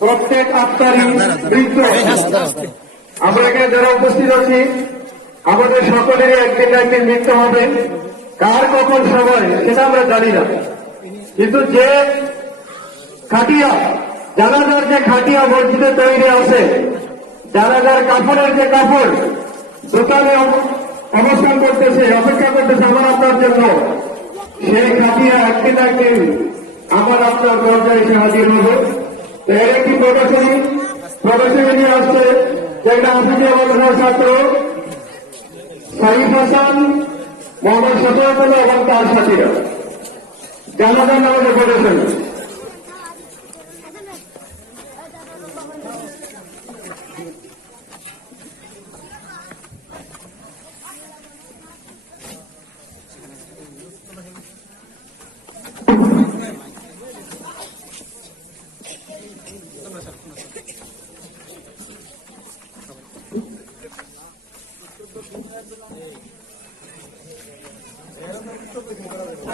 প্রত্যেক আত্মারই আছে। আমরা এখানে যারা উপস্থিত আছি, আমাদের সকলেরই একদিন একদিন মৃত্যু হবে। কার কখন সময়, সেটা আমরা জানি না। কিন্তু যে খাটিয়া, জানাজার যে খাটিয়া মসজিদে তৈরি আছে, জানাজার কাপড়ের যে কাপড় দোকানে অবস্থান করতেছে, অপেক্ষা করতেছে আমার আপনার জন্য। সেই খাটিয়া একদিন একদিন আমার আপনার দরজায় এসে হাজির হবে। এর একটি প্রদর্শনী প্রদর্শনী নিয়ে আসছে যেটা আফিজিয়া মাদ্রাসার ছাত্র সাইফ হাসান, মোহাম্মদ শফিউল্লাহ এবং তার সাথীরা। জানাজান আমাদের প্রদর্শনী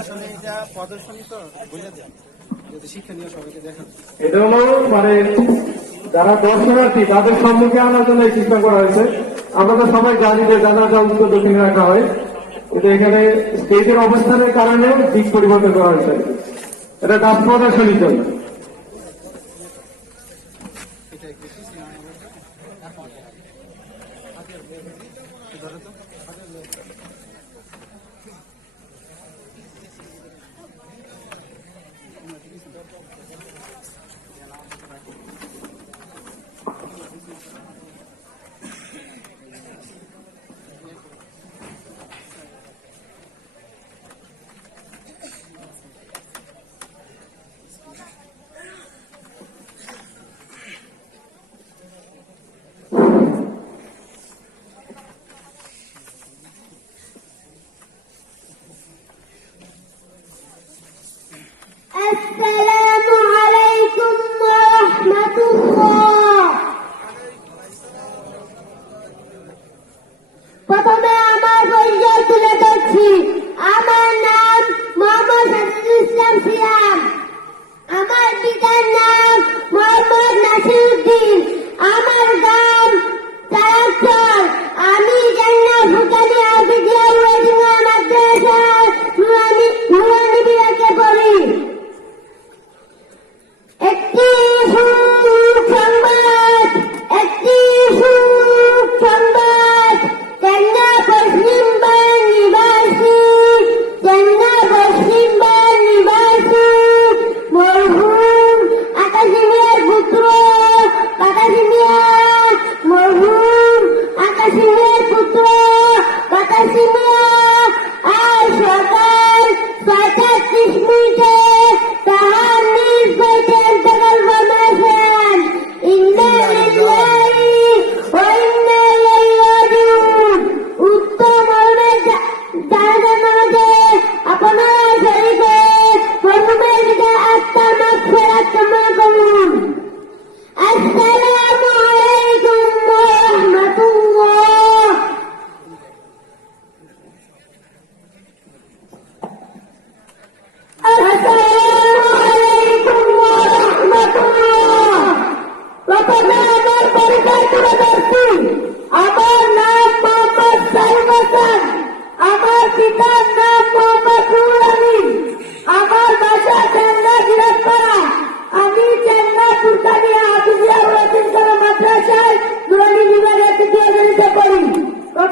আসলে এটা প্রদর্শনী তো বুঝে দেওয়া যদি শিক্ষণীয় সবাইকে দেখান এটা হলো মানে যারা দর্শনার্থী তাদের সম্মুখে আনার জন্য এই চেষ্টা করা হয়েছে। আমরা তো সবাই জানি যে জানাজা উত্তর দক্ষিণে রাখা হয়। এটা এখানে স্টেজের অবস্থানের কারণে দিক পরিবর্তন করা হয়েছে। এটা কাজ প্রদর্শনীর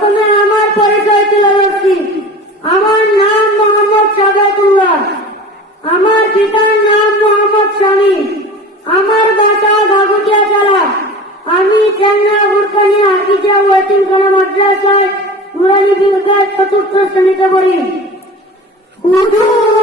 প্রথমে আমার পরিচয় তুলে যাচ্ছি আমার নাম মোহাম্মদ সাদাতুল্লাহ আমার পিতার নাম মোহাম্মদ স্বামী আমার বাসা বাগুটিয়া চালা আমি চেন্নাই বুরকানি হাকিজা ওয়েটিং খানা মাদ্রাসায় নুরানি বিভাগের চতুর্থ শ্রেণীতে পড়ি। হুজুর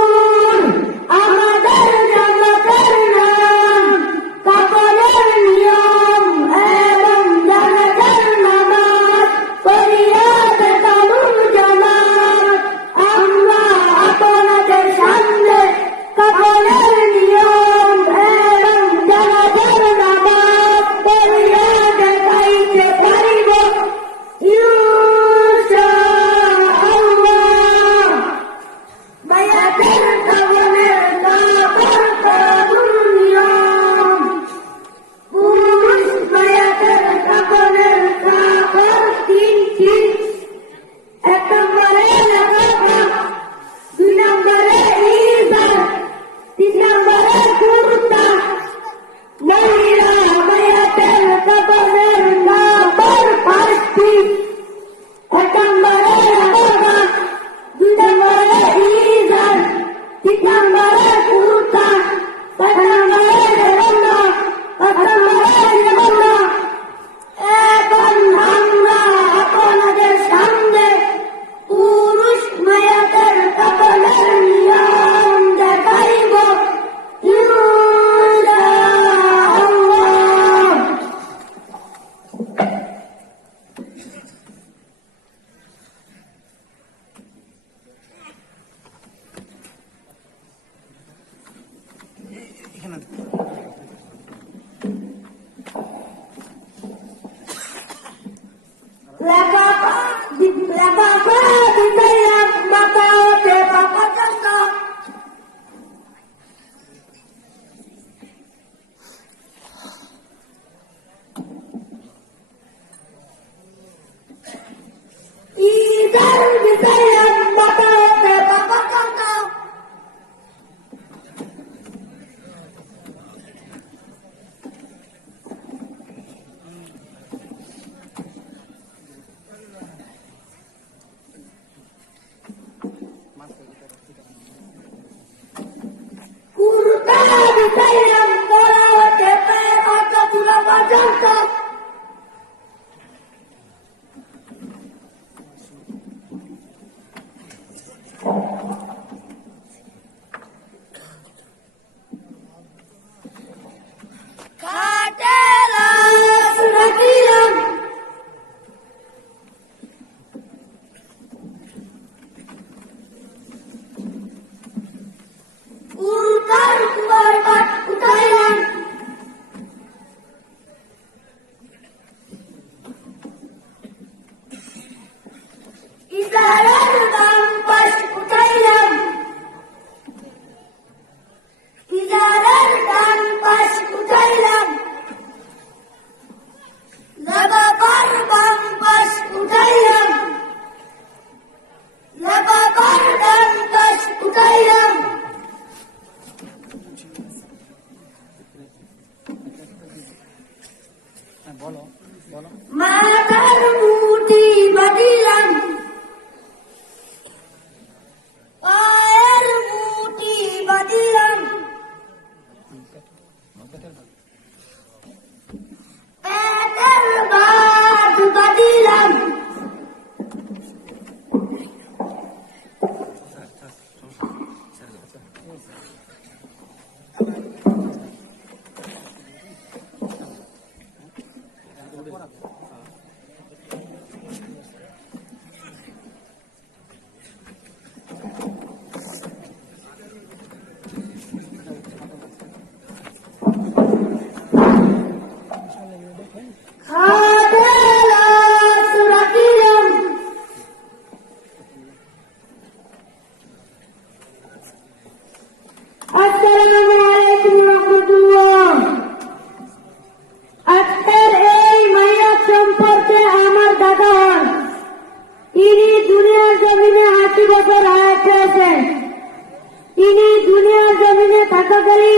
জমিনে করি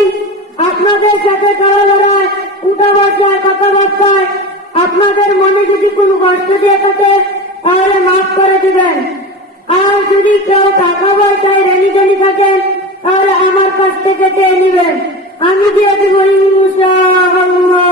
আপনাদের সাথে উঠা বসায় কথাবার্তায় আপনাদের মনে যদি কোনো কষ্ট দিয়ে থাকে, তাহলে মাফ করে দিবেন। আর যদি কেউ টাকা পয়সায় রেনি টেনি থাকেন তাহলে আমার কাছ থেকে চেয়ে নেবেন। আমি দিয়ে দিব ইনশাআল্লাহ।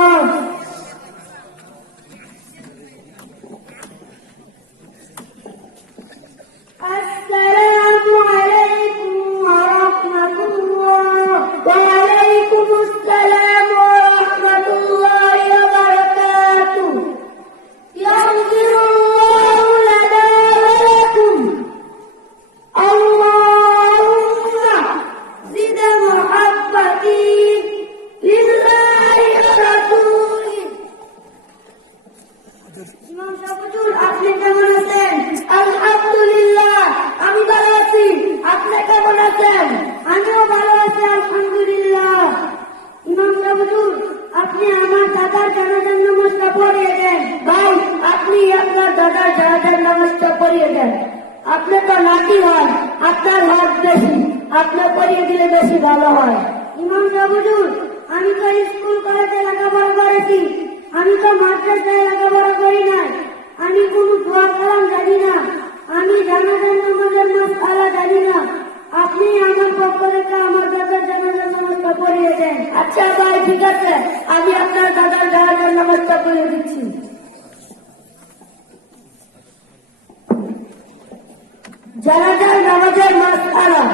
বেশি আপনি পড়িয়ে দিলে বেশি ভালো হয়। ইমাম শাহবুজুর আমি তো স্কুল কলেজে লেখাপড়া করেছি। আমি তো মাদ্রাসায় লেখাপড়া করি নাই। আমি কোন দোয়া কালাম জানি না। আমি জানাজান নামাজের মাসালা জানি না। আপনি আমার পক্ষ থেকে আমার দাদার জানাজার নামাজটা পড়িয়ে দেন। আচ্ছা ভাই ঠিক আছে। আমি আপনার দাদার জানাজার নামাজটা পড়িয়ে দিচ্ছি। জানাজার নামাজের মাসালা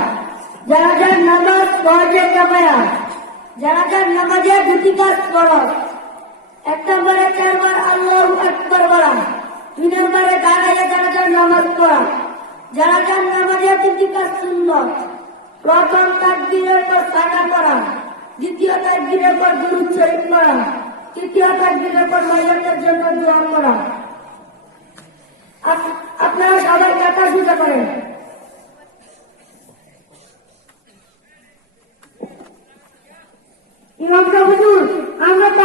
যারা যার নামাজ পড়ছে কামায়া যারা যার নামাজে দুটি কাজ করো। এক নম্বরে চারবার আল্লাহ আকবর বলা, দুই নম্বরে দাঁড়াইয়া যারা যার নামাজ পড়া যারা যার নামাজে দুটি কাজ শূন্য। প্রথম দিনের পর সাকা করা দ্বিতীয় তার দিনের পর দুরুদ চরিত করা তৃতীয় তার দিনের পর মহিলাদের জন্য দোয়া করা আপনারা সবাই কাটা শুনতে পারেন। আমরা তো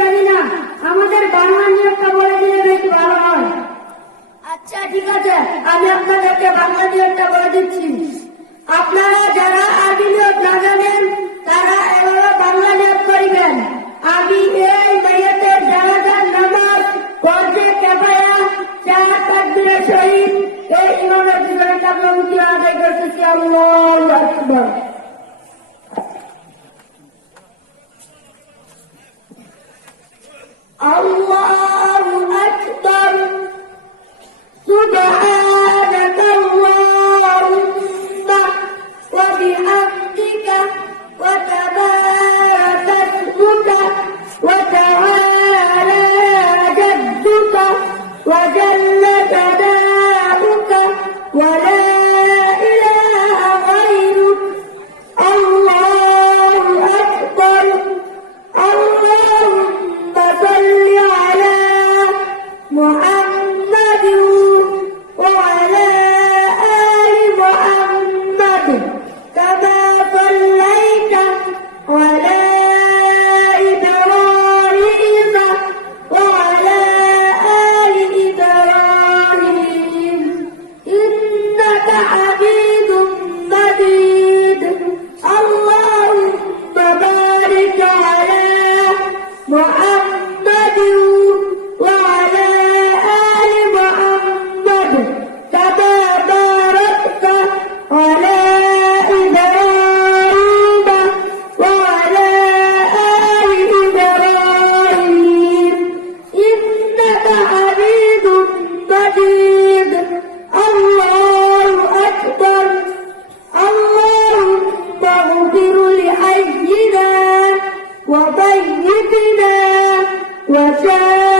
জানি না। আমাদের বাংলা নিয়োগটা বলে দিলে বেশি ভালো আচ্ছা ঠিক আছে, আমি বাংলা নিয়োগটা বলে দিচ্ছি। আপনারা যারা আরবি নিয়োগ না জানেন, তারা এগারো the بينا 国家